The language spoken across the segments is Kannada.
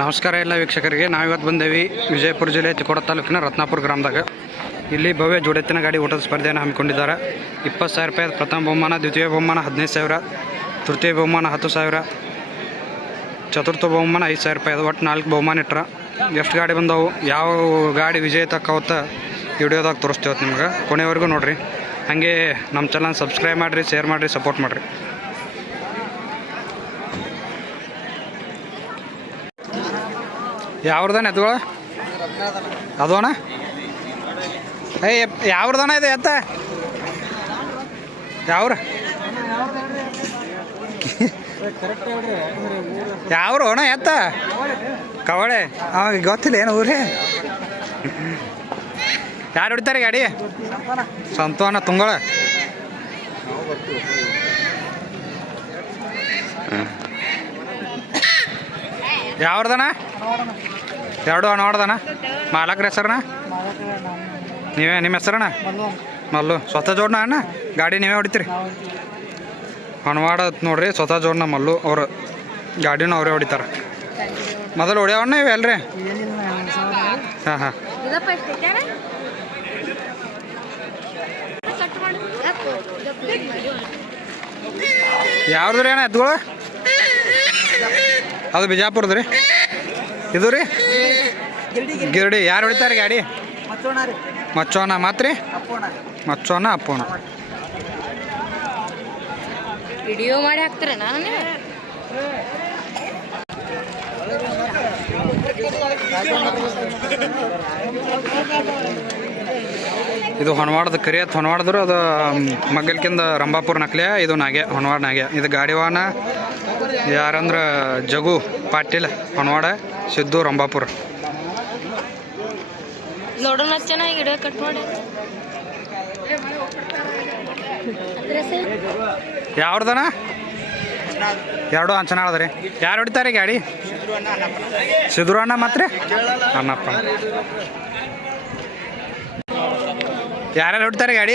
ನಮಸ್ಕಾರ ಎಲ್ಲ ವೀಕ್ಷಕರಿಗೆ. ನಾವಿವತ್ತು ಬಂದೇವಿ ವಿಜಯಪುರ ಜಿಲ್ಲೆ ತಿಕೋಡ ತಾಲೂಕಿನ ರತ್ನಾಪುರ ಗ್ರಾಮದಾಗ. ಇಲ್ಲಿ ಭವ್ಯ ಜೋಡೆತ್ತಿನ ಗಾಡಿ ಓಟದ ಸ್ಪರ್ಧೆಯನ್ನು ಹಮ್ಮಿಕೊಂಡಿದ್ದಾರೆ. ಇಪ್ಪತ್ತು ಸಾವಿರ ರೂಪಾಯಿ ಪ್ರಥಮ ಬಹುಮಾನ, ದ್ವಿತೀಯ ಬಹುಮಾನ ಹದಿನೈದು ಸಾವಿರ, ತೃತೀಯ ಬಹುಮಾನ ಹತ್ತು ಸಾವಿರ, ಚತುರ್ಥ ಬಹುಮಾನ ಐದು ಸಾವಿರ ರೂಪಾಯಿ ಅದು ಒಟ್ಟು ನಾಲ್ಕು ಬಹುಮಾನ ಇಟ್ರ. ಎಷ್ಟು ಗಾಡಿ ಬಂದವು, ಯಾವ ಗಾಡಿ ವಿಜಯ ತಕ್ಕವತ್ತ ವಿಡಿಯೋದಾಗ ತೋರಿಸ್ತೇವೆ ನಿಮ್ಗೆ. ಕೊನೆವರೆಗೂ ನೋಡಿರಿ. ಹಾಗೆ ನಮ್ಮ ಚಾನಲ್ ಸಬ್ಸ್ಕ್ರೈಬ್ ಮಾಡಿರಿ ಶೇರ್ ಮಾಡಿರಿ ಸಪೋರ್ಟ್ ಮಾಡಿರಿ. ಯಾವ್ರದನ ಎತ್ತುಗಳ ಅದೋಣ? ಏಯ್ ಯಾವ್ರದಾನ ಇದೆ ಎತ್ತ? ಯಾವ್ರ? ಯಾವ್ರು ಅಣ್ಣ ಎತ್ತ? ಕವಳೆ. ಅವಾಗ ಗೊತ್ತಿಲ್ಲ, ಏನು ಊರಿ? ಯಾರು ಹೊಡಿತಾರೆ ಗಾಡಿ? ಸಂತೋನ ತುಂಗಳ. ಯಾವ್ರದನ? ಎರಡು ಅಣ್ಣ ಹೊಡ್ದಣ್ಣ? ಮಾಲಕ್ರ ನೀವೇ ನಿಮ್ಮ ಹೆಸರಣ್ಣ? ಮಲ್ಲು. ಸ್ವತಃ ಜೋಡ್ನ ಅಣ್ಣ? ಗಾಡಿ ನೀವೇ ಹೊಡಿತೀರಿ? ಹಣವಾಡ ನೋಡ್ರಿ, ಸ್ವತಃ ಜೋಡ್ನ ಮಲ್ಲು ಅವರು. ಗಾಡಿನೂ ಅವರೇ ಹೊಡಿತಾರೆ. ಮೊದಲು ಹೊಡ್ಯಾವಣ್ಣ ಇವೆ ಅಲ್ರಿ ಹಾಂ ಹಾಂ. ಯಾವ್ದು ರೀ ಅಣ್ಣ ಎತ್ಗಳು ಅದು ಬಿಜಾಪುರದ ರೀ ಇದು ರೀ? ಗಿರಡಿ ಯಾರು ಹೊಡಿತಾರೆ ಗಾಡಿ? ಮಚ್ಚೋಣ ಮಾತ್ರಿ? ಮಚ್ಚೋಣ ಅಪ್ಪೋಣ. ವಿಡಿಯೋ ಮಾಡಿ ಹಾಕ್ತಾರೆ ನಾನು ಇದು ಹೊನವಾಡದ ಕರಿಯತ್ ಹೊನವಾಡದ್ರು ಅದು ಮಗ್ಗಲ್ಕಿಂದ ರಂಭಾಪುರ ನಕ್ಲೆ ಇದು ನಾಗೆ ಹೊನವಾಡ ನಾಗೆ. ಇದು ಗಾಡಿ ವಾಹನ ಯಾರಂದ್ರೆ ಜಗು ಪಾಟೀಲ್ ಹೊನವಾಡ ಸಿದ್ದು ರಂಭಾಪುರ. ನೋಡೋಣ ಚೆನ್ನಾಗಿ ವಿಡಿಯೋ ಕಟ್ ಮಾಡಿ. ಯಾವ್ದನ? ಎರಡು ಅಂಚನ ರೀ ಯಾರು ಹೊಡಿತಾರೆ ಗಾಡಿ? ಸಿದ್ರು ಅಣ್ಣ ಮಾತ್ರ ಅಣ್ಣಪ್ಪ ಯಾರ್ಯಾರು ಹೊಡಿತಾರೆ ಗಾಡಿ?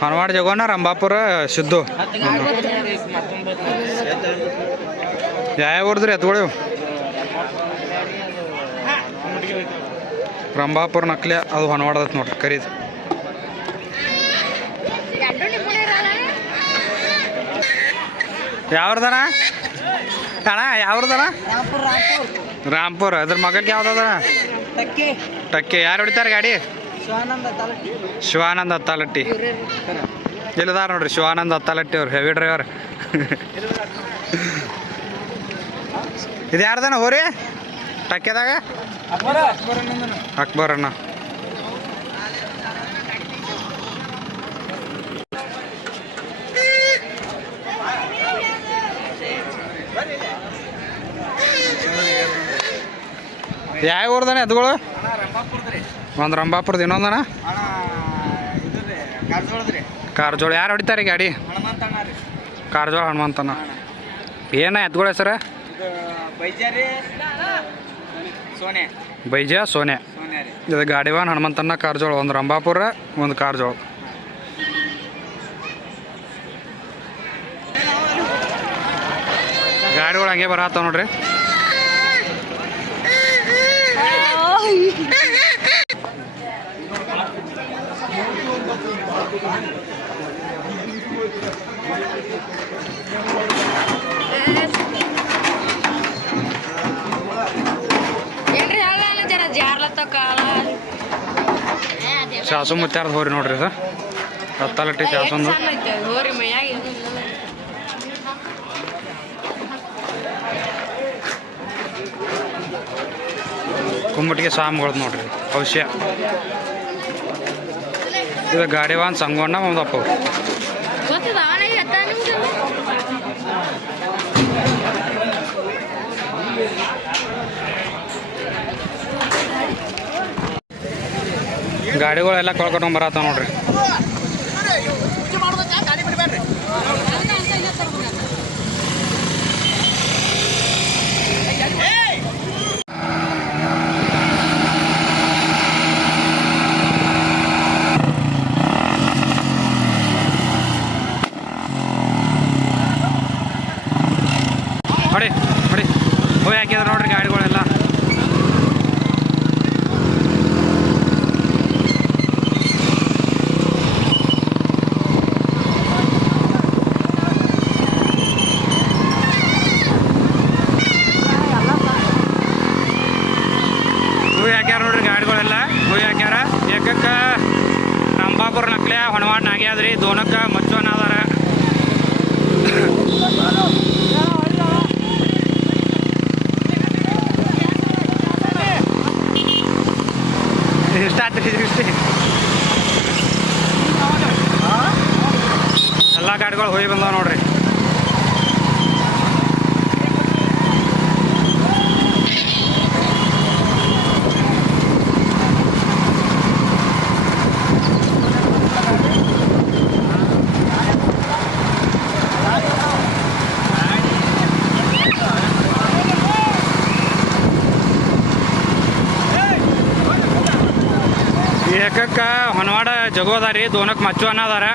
ಹನವಾಡ ಜಗೋಣ ರಂಭಾಪುರ, ಸಿದ್ದು. ಯಾವ ಊರ್ದ್ರಿ ಎತ್ಗಳು? ಇವು? ರಂಭಾಪುರ, ನಕ್ಲೆ, ಅದು ಹೊನವಾಡದತ್ ನೋಡ್ರಿ ಕರೀದು ಯಾವ್ದನ ಅಣ್ಣ ಯಾವ್ದನ ರಾಮ್ಪುರ ಅದ್ರ ಮಗಲ್ಗೆ ಯಾವ್ದದ ಟಕ್ಕೆ ಯಾರು ಹೊಡಿತಾರೆ ಗಾಡಿ? ಶಿವಾನಂದ ಅತ್ತಾಲಟ್ಟಿ ಇಲ್ಲದಾರ ನೋಡ್ರಿ? ಶಿವಾನಂದ ಅತ್ತಾಲಟ್ಟಿ ಅವ್ರು ಹೆವಿ ಡ್ರೈವರ್ ಇದು ಯಾರ್ದಾನ ಹೋರಿ ಟಕ್ಕೆದಾಗ ಅಕ್ಬರ್ ಅಣ್ಣ ಯಾವ ಊರ್ದಾನೆ ಅದ್ಗಳು ಒಂದು ರಂಭಾಪುರದ ಇನ್ನೊಂದನ? ಕಾರ್ಜೋಳ. ಯಾರು ಹೊಡಿತಾರೆ ಗಾಡಿ? ಕಾರ್ಜೋಳ ಹನುಮಂತನ ಏನ ಎತ್ಗಳ ಹೆಸರ? ಬೈಜಾ ಸೋನೆ. ಇದು ಗಾಡಿವಾನ್ ಹನುಮಂತನ ಕಾರ್ಜೋಳ. ಒಂದು ರಂಭಾಪುರ, ಒಂದು ಕಾರ್ಜೋಳ. ಗಾಡಿಗಳು ಹಂಗೆ ಬರತ್ತಾವ ನೋಡ್ರಿ. ಶಾಸು ಮುತ್ತಾರ್ದು ಹೋರಿ ನೋಡ್ರಿ ಸರ್ ಹತ್ತಲಟ್ಟಿ ಶಾಸೊಂದು ಹೋರಿ ಮೈಯಾಗ ಏನು ಸಾಮಗಳು ನೋಡ್ರಿ ಅವಶ್ಯ. ಇದು ಗಾಡಿವಾನ್ ಸಂಗೋಣ ಒಂದು ಅಪ್ಪ ಗೊತ್ತದ ಅವನ ಎತ್ತ ನಿಮ್ಗೆ ಗಾಡಿಗಳೆಲ್ಲ ಕಳ್ಕೊಂಡು ಬರತ್ತ ನೋಡ್ರಿ. ಎಲ್ಲ ಗಾಡಿಗಳು ಹೋಗಿ ಬಂದವ ನೋಡ್ರಿ. ಜಗೋ ಅದಾರಿ ದೋನಕ್ಕೆ ಮಚ್ಚು ಅನ್ನ ಅದಾರ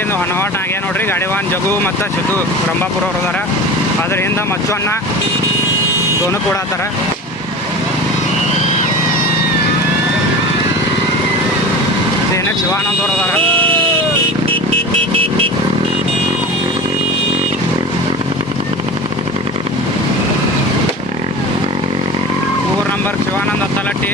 ಏನು ಹೊನವಾಟ ಆಗ್ಯ ನೋಡ್ರಿ ಗಾಡಿವಾನ್ ಜಗು ಮತ್ತು ಸಿದ್ದು ರಂಭಾಪುರ ಅವ್ರು ಅದಾರ. ಅದರಿಂದ ಮಚ್ಚು ಅನ್ನ ದೋನು ಕೂಡ ಆತಾರ ಏನೇ ಶಿವಾನಂದ ಅವ್ರು ಅದಾರ. ಮೂರು ನಂಬರ್ ಶಿವಾನಂದ ಅತ್ತಲಟ್ಟಿ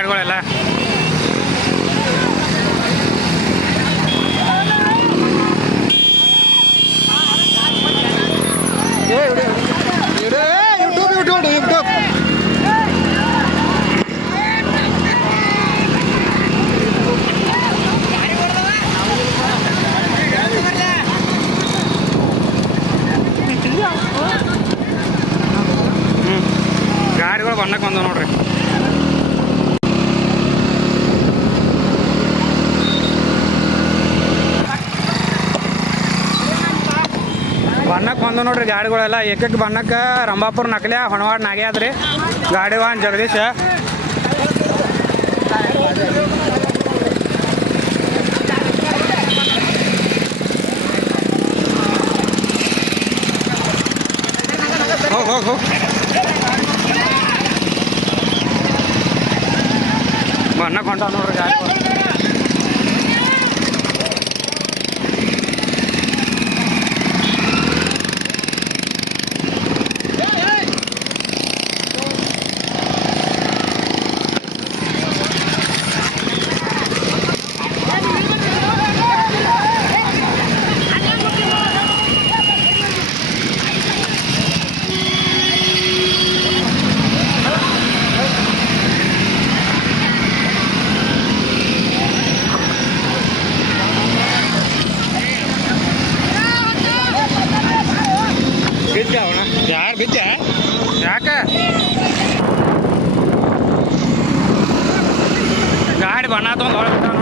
ಗಾಡಿಗಳೆಲ್ಲ ಗಾಡಿಗಳು ಬಂದಕ್ಕೆ ಬಂದವು ನೋಡ್ರಿ. ಬಂದು ನೋಡ್ರಿ ಗಾಡಿಗಳೆಲ್ಲ ಏಕಕ್ಕೆ ಬಣ್ಣಕ್ಕೆ ರಂಭಾಪುರ ನಕಲೆ, ಹೊಣವಾಡ್ ನಾಗೆ ಆದ್ರಿ ಗಾಡಿ ವಾನ್ ಜಗದೀಶ. ಹೋಗಿ ಹೋಗಿ ಬಣ್ಣಕ್ಕೆ ಹೊಂಟ ನೋಡ್ರಿ ಗಾಡಿ. সনাতন ধর্ম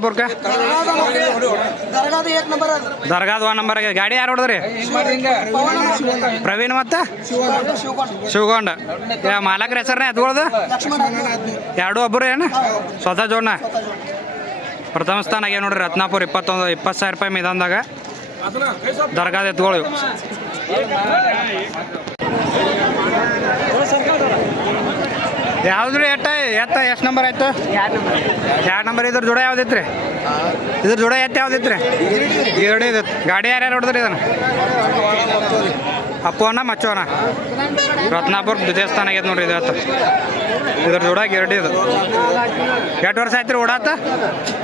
ರತ್ನಾಪುರಕ್ಕೆ ದರ್ಗಾದ ಒನ್ ನಂಬರ್ ಗಾಡಿ ಯಾರು ಹೊಡೆದ್ರಿ? ಪ್ರವೀಣ್ ಮತ್ತೆ? ಶಿವಗೊಂಡ. ಮಾಲಕರ ಹೆಸರನ್ನ ಎತ್ಕೊಳ್ದು ಎರಡು ಒಬ್ಬರು ಏನು? ಸ್ವತಃ ಜೋಡ್ನ? ಪ್ರಥಮ ಸ್ಥಾನ ಆಗ್ಯಾವ ನೋಡ್ರಿ ರತ್ನಾಪುರ, ಇಪ್ಪತ್ತೊಂದು, ಇಪ್ಪತ್ತು ಸಾವಿರ ರೂಪಾಯಿ ಮೈದಾನದಾಗ ದರ್ಗಾದ ಎತ್ಕೊಳ್ಳಿ. ಯಾವ್ದ್ರಿ ಎಟ್ಟ? ಎತ್ತ? ಎಷ್ಟು ನಂಬರ್ ಆಯ್ತು? ಎರಡು ನಂಬರ್ ಇದ್ರ ಜೋಡ ಯಾವ್ದಿತ್ರಿ? ಇದ್ರ ಜೋಡ ಎತ್ತ ಯಾವ್ದಿತ್ರಿ? ಎರಡು ಇದು ಗಾಡಿ ಯಾರ್ಯಾರು ಹೊಡೆದ್ರಿ ಇದನ್ನ? ಅಪ್ಪೋನ ಮಚ್ಚೋನ ರತ್ನಾಪುರ ದ್ವಿತೀಯ ಸ್ಥಾನ ಆಗೈತೆ ನೋಡ್ರಿ ಇದು ಎತ್ತ ಇದ್ರ ಜೋಡಾಗಿ ಎರಡು ಇದು. ಎಷ್ಟು ವರ್ಷ ಆಯ್ತು ರೀ ಓಡಾತ?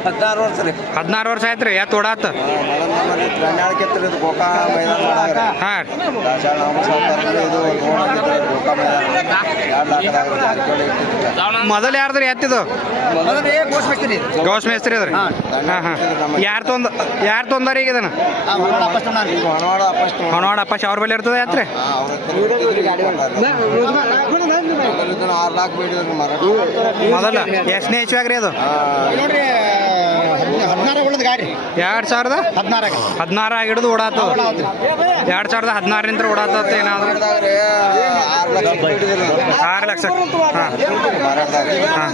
ಹದಿನಾರು ವರ್ಷ ರೀ. ಹದಿನಾರು ವರ್ಷ ಆಯ್ತು ರೀ ಎತ್ತು ಓಡಾತ? ಮೊದಲ ಹಾಂ. ಮೊದಲು ಯಾರ್ದ್ರಿ ಎತ್ತಿದು ಗೌಸ್ ಮೇಸ್ತ್ರಿ ಅದ್ರಿ? ಹಾಂ ಹಾಂ. ಯಾರು ತೊಂದ ಯಾರು ತೊಂದಾರ ಈಗ ಇದನ್ನ? ಹೊಣವಾಡ ಅಪ್ಪಷ್ಟು ಹೊಣವಾಡ ಅಪ್ಪ ಅವ್ರ ಬಳಿ ಇರ್ತದೆ ಮರಾಠ ಮೊದಲ. ಎಷ್ಟನೇ ಹೆಚ್ಚು ಆಗ್ರಿ ಅದು ನೋಡ್ರಿ ಹದಿನಾರು ಉಳಿದ ಗಾಡಿ ಎರಡು ಸಾವಿರದ? ಹದಿನಾರ ಹದಿನಾರು ಹಿಡಿದು ಓಡಾತ. ಎರಡ್ ಸಾವಿರದ ಹದಿನಾರಿಂದ ಓಡಾತ ಏನಾದ್ರು? ಆರು ಲಕ್ಷ ಹಾಂ. ಹಾಂ.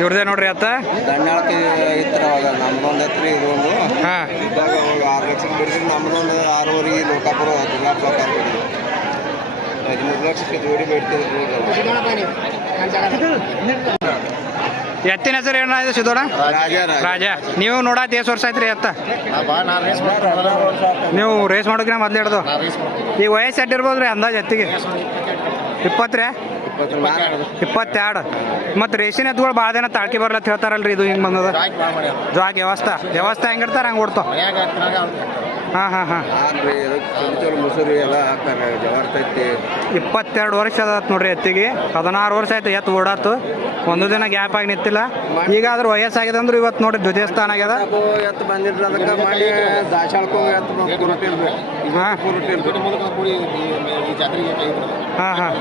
ಇವ್ರದೇ ನೋಡ್ರಿ ಅತ್ತ? ಹಾಂ. ಹದಿಮೂರು ಲಕ್ಷಕ್ಕೆ ಜೋಡಿ ಬೇಡ್ತಿದ್ರು. ಎತ್ತಿನ ಹೆಸರು ಏನಾಯ್ತು ಸಿದ್ದೋಣ? ರಾಜ ನೀವು ನೋಡಾತ್ ಎಷ್ಟು ವರ್ಷ ಆಯ್ತು ರೀ ಎತ್ತ ನೀವು ರೇಸ್ ಮಾಡೋಕೆ ಮೊದ್ಲು ಹಿಡ್ದು. ಈಗ ವಯಸ್ಸು ಎಟ್ಟಿರ್ಬೋದು ರೀ ಅಂದಾಜು ಎತ್ತಿಗೆ? ಇಪ್ಪತ್ತು ರೀ ಇಪ್ಪತ್ತೆರಡು ಮತ್ತು ರೇಷನ್ ಎತ್ತುಗಳು ಭಾಳ ದಿನ ತಾಳ್ಕಿ ಬರ್ಲತ್ತ ಹೇಳ್ತಾರಲ್ರಿ ಇದು ಹಿಂಗೆ ಬಂದದ. ಜಾಗ ವ್ಯವಸ್ಥೆ. ವ್ಯವಸ್ಥೆ ಹೆಂಗಿರ್ತಾರೆ ಹಂಗೆ ಓಡ್ತಾವ ಹಾಂ ಹಾಂ ಹಾಂ. ಹಾಕ್ರಿ ಚಲೋ ಮುಸುರಿ ಎಲ್ಲ ಹಾಕ್ತಾರೆ ಜವಾರ್ತೈತಿ ಇಪ್ಪತ್ತೆರಡು ವರ್ಷ ಅದಾತ್ ನೋಡ್ರಿ ಎತ್ತಿಗೆ. ಹದಿನಾರು ವರ್ಷ ಆಯ್ತು ಎತ್ತು ಓಡಾತು. ಒಂದು ದಿನ ಗ್ಯಾಪ್ ಆಗಿ ನಿಂತಿಲ್ಲ. ಈಗ ಅದ್ರ ವಯಸ್ಸಾಗಿದೆ ಅಂದ್ರೆ ಇವತ್ತು ನೋಡ್ರಿ ದ್ವಿತೀಯ ಸ್ಥಾನ ಆಗ್ಯದ ಎತ್ತು ಬಂದಿರ್ರಿ ಅದಕ್ಕೆ ಮಾಡಿ ಎತ್ತು ಕುರುಟಿಲ್ರಿ ಹಾಂ. ಹಾಂ ಹಾಂ.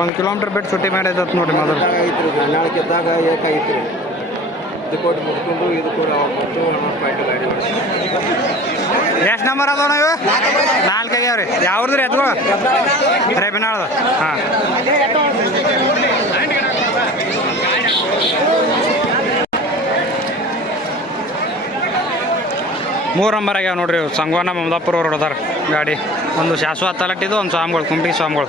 ಒಂದು ಕಿಲೋಮೀಟ್ರ್ ಬಿಟ್ಟು ಸುಟ್ಟಿ ಮಾಡಿದತ್ತು ನೋಡ್ರಿ ಮೊದಲು. ಐತ್ರಿ ಇದು ಕೊಟ್ಟು ಮುಟ್ಕೊಂಡು ಇದು ಕೂಡ ಪಾಯಿಂಟ್ ಗಾಡಿ ಎಷ್ಟು ನಂಬರ್ ಅದಾವ ನಾವು ನಾಲ್ಕು ಆಗ್ಯಾವ ರೀ. ಯಾವ್ದು ರೀ ಎತ್ಕೋ ರೇಬಿನಾಳ್ದು ಹಾಂ. ಮೂರು ನಂಬರ್ ಆಗ್ಯಾವ ನೋಡ್ರಿ ಸಂಗೋನ ಮಮದಾಪುರ ಅವ್ರು ಹೊಡೆದಾರ. ಗಾಡಿ. ಒಂದು ಶಾಶ್ವತ ತಲಟ್ಟಿದ್ದು, ಒಂದು ಸ್ವಾಮಿಗಳು ಕುಂಪಿ ಸ್ವಾಮಿಗಳು.